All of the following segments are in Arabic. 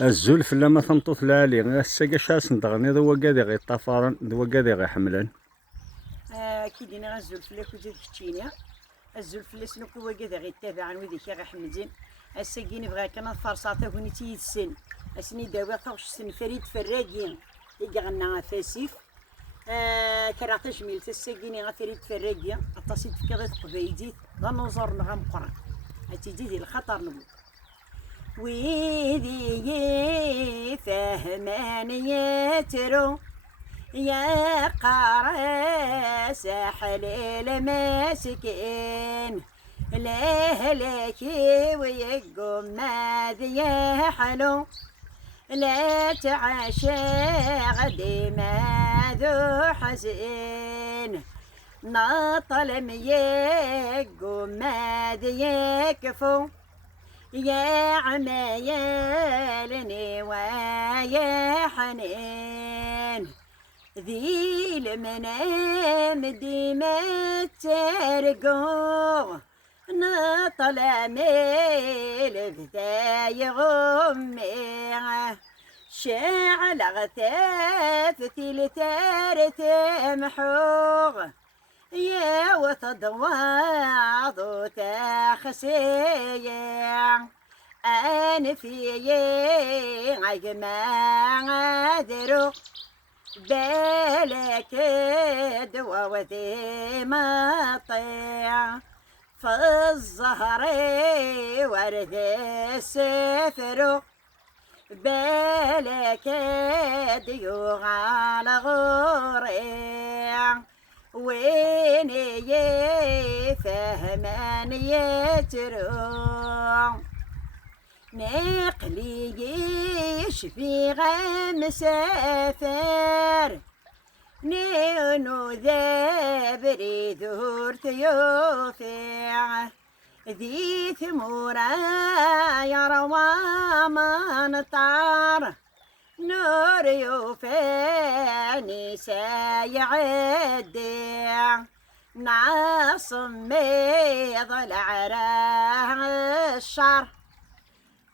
الزلف لما ثمطوط العالي الساقا شاسن دغني ذو قادي غي طفران ذو قادي غي حملان. كي دينا الزلف اللي كنت كتشينيا الزلف اللي سنو كوا قادي غي تابعان وذي كي غي حمدين الساقين بغا كان فرصاته هوني تيد السن اسني داوي طوش سن فريد فراقين اللي غنا فاسيف كرا تجميل تساقيني غفريد فراقين التصيد في كذا قبيديت غنوزر نغا مقران هتيجي الخطر نمو ويدي فهمان يترو يا قارة ساحل المسكين لهلكي ويقوم ماذي حلو لا تعشى غدي ماذو حزين نطل ميقوم ماذي يكفو يا عمايلني ويا حنين ذي المنام ديما ترقو نطلع ميل بذاي غمي شعل غثاف تلتار تمحوغ يا وتضواض تخسيع أنا في عجمع ذرو بالك دوا وذي مطيع في الزهر ورد السفر بالك ديو على غوريع وين يفهمان يترو نقلي يشفي غم سافر نينو ذا بريد ثيوفع ذي ثمورا يروى من طار نور يوفاني سيعدي نعصم ميض العراه الشر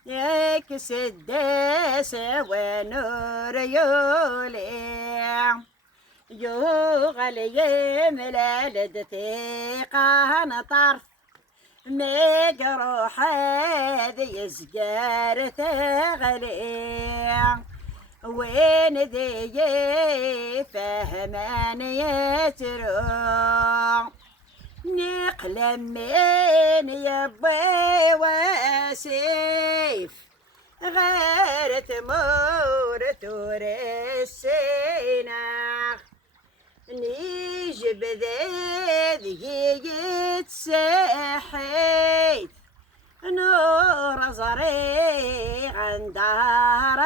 يكس الداس ونور يولي يغلي ملالد ثقة طرف مجروح هذي يزجار ثغلي وين ذي فهمان يترو نقلم من يبي وسيف غير ثمور تور السيناخ نيجب ذي يتسحيت نور زري عند دار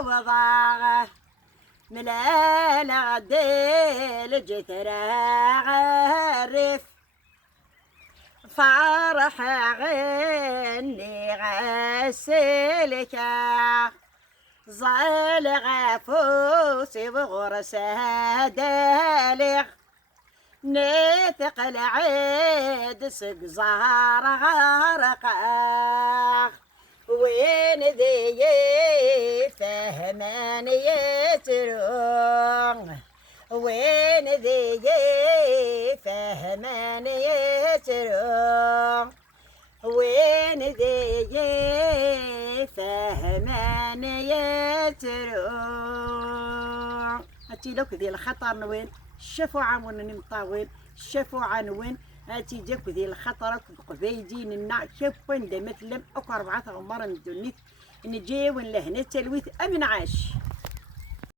وضاغه ملال عدل جثرة غرف فرح غني غسلك ظل غفوسي بغرسه دالغ نثق العيد سق زهر غرقاخ وين ذي فهمان يترون وين ذي فهمان يترون وين ذي فهمان يترون هاتي لوك ذي الخطر نوين شافوا عامون نمطاوين شافوا عنوين هاتي جاك ذي الخطر قبيدين النع شافوا مثلم أكو 4 غمار ندونيت نجي وين لهنا تلويث أمن عاش.